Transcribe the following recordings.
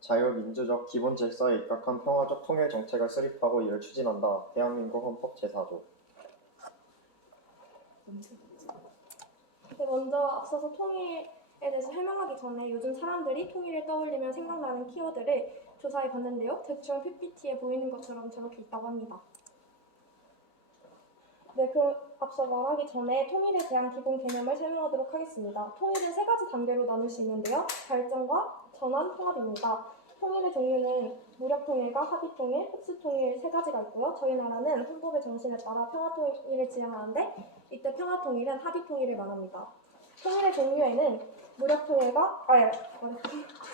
자유민주적 기본 질서에 입각한 평화적 통일 정책을 수립하고 이를 추진한다. 대한민국 헌법 제4조. 네, 먼저 앞서서 통일에 대해서 설명하기 전에 요즘 사람들이 통일을 떠올리면 생각나는 키워드를 조사해 봤는데요. 대충 PPT에 보이는 것처럼 저렇게 있다고 합니다. 네, 그럼 앞서 말하기 전에 통일에 대한 기본 개념을 설명하도록 하겠습니다. 통일은 세 가지 단계로 나눌 수 있는데요. 발전과 전환, 통합입니다. 통일의 종류는 무력통일과 합의통일, 흡수통일 세 가지가 있고요. 저희 나라는 헌법의 정신에 따라 평화통일을 지향하는데 이때 평화통일은 합의통일을 말합니다. 통일의 종류에는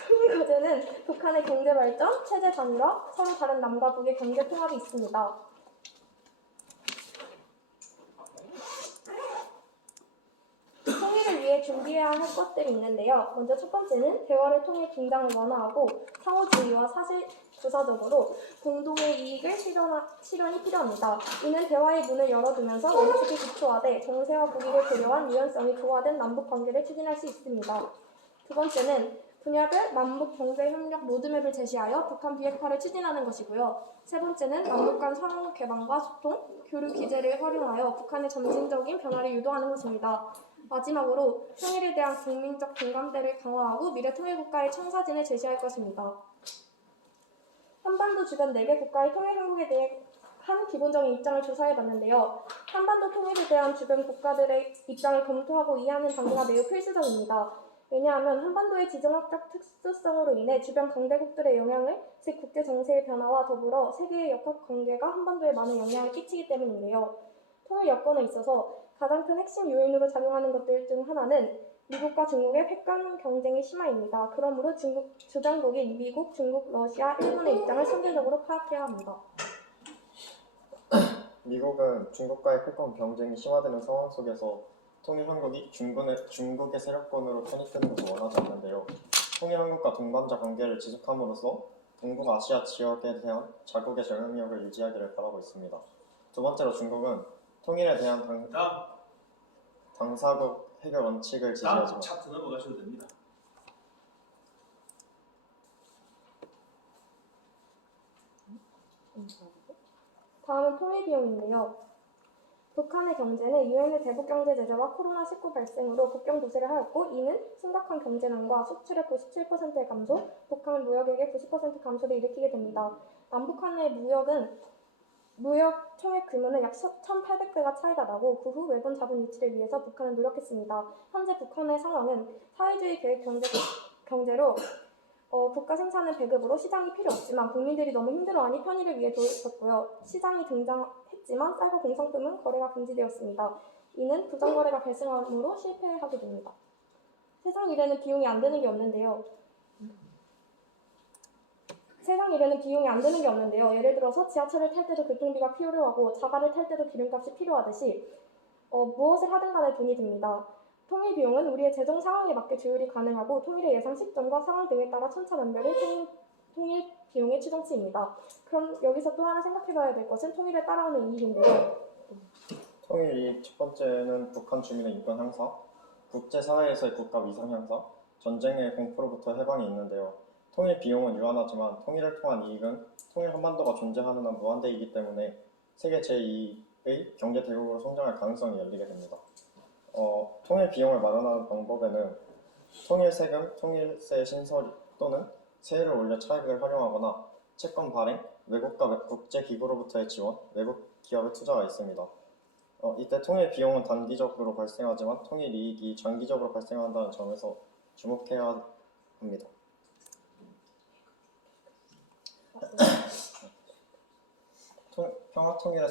통일 과제는 북한의 경제발전, 체제 단일화, 서로 다른 남과 북의 경제 통합이 있습니다. 통일을 위해 준비해야 할 것들이 있는데요. 먼저 첫 번째는 대화를 통해 긴장을 완화하고 상호주의와 사실 구사적으로 공동의 이익을 실현이 필요합니다. 이는 대화의 문을 열어두면서 원칙이 기초화돼 정세와 국익을 고려한 유연성이 조화된 남북관계를 추진할 수 있습니다. 두 번째는 분야별 남북 경제협력 로드맵을 제시하여 북한 비핵화를 추진하는 것이고요. 세 번째는 남북 간 상호 개방과 소통, 교류 기제를 활용하여 북한의 점진적인 변화를 유도하는 것입니다. 마지막으로 통일에 대한 국민적 공감대를 강화하고 미래 통일국가의 청사진을 제시할 것입니다. 한반도 주변 4개 국가의 통일 항목에 대해 한 기본적인 입장을 조사해봤는데요. 한반도 통일에 대한 주변 국가들의 입장을 검토하고 이해하는 단계가 매우 필수적입니다. 왜냐하면 한반도의 지정학적 특수성으로 인해 주변 강대국들의 영향을, 즉 국제 정세의 변화와 더불어 세계의 역학관계가 한반도에 많은 영향을 끼치기 때문인데요. 통일 여건에 있어서 가장 큰 핵심 요인으로 작용하는 것들 중 하나는 미국과 중국의 획관 경쟁이 심화입니다. 그러므로 주변국인 미국, 중국, 러시아, 일본의 입장을 선제적으로 파악해야 합니다. 미국은 중국과의 획권 경쟁이 심화되는 상황 속에서 통일 한국이 중국의 세력권으로 편입되는 것을 원하지 않는데요. 통일 한국과 동반자 관계를 지속함으로써 동북아시아 지역에 대한 자국의 영향력을 유지하기를 바라고 있습니다. 두 번째로 중국은 통일에 대한 당사국 해결 원칙을 지지하지만 다음 차트 넘어가셔도 됩니다. 다음은 통일 비용인데요. 북한의 경제는 유엔의 대북 경제 제재와 코로나19 발생으로 국경 도세를 하였고 이는 심각한 경제난과 수출의 97%의 감소, 북한 무역액의 90% 감소를 일으키게 됩니다. 남북 간의 무역 총액 규모는 약 1,800배가 차이가 나고 그 후 외번 자본 유치를 위해서 북한은 노력했습니다. 현재 북한의 상황은 사회주의 계획 경제로 국가 생산은 배급으로 시장이 필요 없지만 국민들이 너무 힘들어하니 편의를 위해 도입했고요. 시장이 등장했지만 쌀과 공산품은 거래가 금지되었습니다. 이는 부정거래가 발생함으로 실패하게 됩니다. 세상 일에는 비용이 안 드는 게 없는데요. 예를 들어서 지하철을 탈 때도 교통비가 필요하고 자가를 탈 때도 기름값이 필요하듯이 무엇을 하든 간에 돈이 듭니다. 통일 비용은 우리의 재정 상황에 맞게 조율이 가능하고 통일의 예상 시점과 상황 등에 따라 천차만별인 통일 비용의 추정치입니다. 그럼 여기서 또 하나 생각해봐야 될 것은 통일에 따라오는 이익인데요. 통일 이익 첫 번째는 북한 주민의 인권 향상, 국제사회에서의 국가 위상 향상, 전쟁의 공포로부터 해방이 있는데요. 통일 비용은 유한하지만 통일을 통한 이익은 통일 한반도가 존재하는 한 무한대이기 때문에 세계 제2의 경제 대국으로 성장할 가능성이 열리게 됩니다. 통일 비용을 마련하는 방법에는 통일 세금, 통일세 신설 또는 세율을 올려 차익을 활용하거나 채권 발행, 외국과 국제기구로부터의 지원, 외국 기업의 투자가 있습니다. 이때 통일 비용은 단기적으로 발생하지만 통일 이익이 장기적으로 발생한다는 점에서 주목해야 합니다. 평화통일의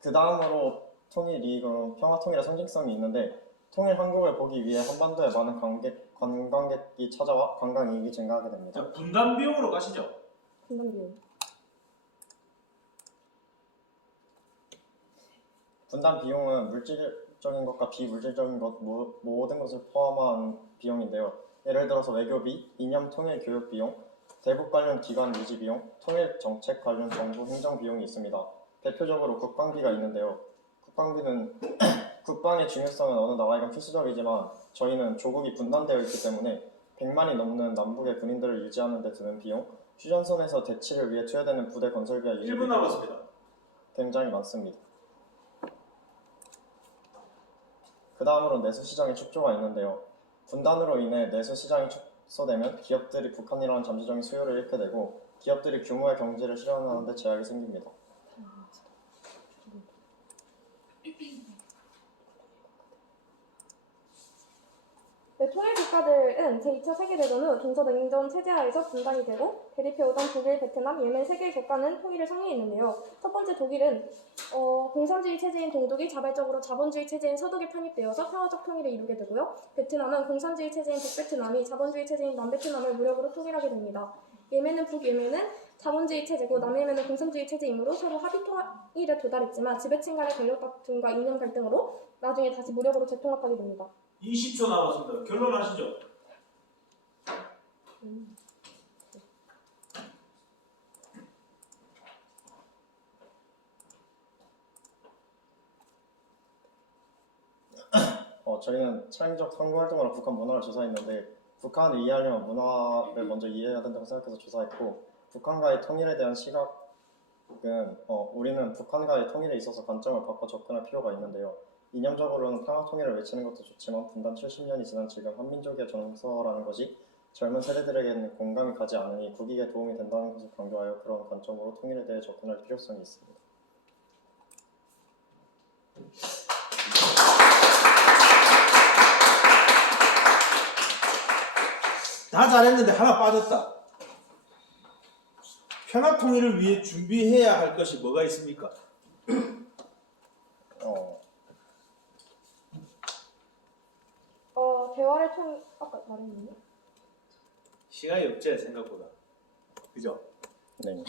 그 다음으로 통일 이익은 평화통일의 상징성이 있는데 통일 한국을 보기 위해 한반도에 많은 관광객이 찾아와 관광 이익이 증가하게 됩니다. 자, 분담 비용으로 가시죠. 분담 비용. 분담 비용은 물질적인 것과 비물질적인 것 모든 것을 포함한 비용인데요. 예를 들어서 외교비, 이념 통일 교육 비용, 대북 관련 기관 유지 비용, 통일 정책 관련 정부 행정 비용이 있습니다. 대표적으로 국방비가 있는데요. 국방비는 국방의 중요성은 어느 나라에건 필수적이지만 저희는 조국이 분단되어 있기 때문에 100만이 넘는 남북의 군인들을 유지하는 데 드는 비용, 휴전선에서 대치를 위해 투여되는 부대 건설비와 유지 1분 남았습니다. 굉장히 많습니다. 그 다음으로 내수시장의 축조가 있는데요. 분단으로 인해 내수시장이 축소되면 기업들이 북한이라는 잠재적인 수요를 잃게 되고 기업들이 규모의 경제를 실현하는 데 제약이 생깁니다. 네, 통일 국가들은 제2차 세계대전 후 동서냉전 체제하에서 분단이 되고 대립해오던 독일, 베트남, 예멘 세 개의 국가는 통일을 상의했는데요. 첫 번째 독일은 공산주의 체제인 동독이 자발적으로 자본주의 체제인 서독에 편입되어서 평화적 통일을 이루게 되고요. 베트남은 공산주의 체제인 북베트남이 자본주의 체제인 남베트남을 무력으로 통일하게 됩니다. 예멘은 북예멘은 자본주의 체제고 남예멘은 공산주의 체제이므로 서로 합의 통일에 도달했지만 지배층 간의 권력 다툼과 이념 갈등으로 나중에 다시 무력으로 재통합하게 됩니다. 20초 남았습니다. 결론하시죠. 저희는 창의적 선거활동으로 북한 문화를 조사했는데 북한을 이해하려면 문화를 먼저 이해해야 된다고 생각해서 조사했고 북한과의 통일에 대한 시각은 우리는 북한과의 통일에 있어서 관점을 바꿔 접근할 필요가 있는데요. 이념적으로는 평화 통일을 외치는 것도 좋지만 분단 70년이 지난 지금 한민족의 정서라는 것이 젊은 세대들에게는 공감이 가지 않으니 국익에 도움이 된다는 것을 강조하여 그런 관점으로 통일에 대해 접근할 필요성이 있습니다. 다 잘했는데 하나 빠졌다. 평화 통일을 위해 준비해야 할 것이 뭐가 있습니까? 대화를 통해 아까 말했는데 시간이 없지 생각보다. 그죠? 네.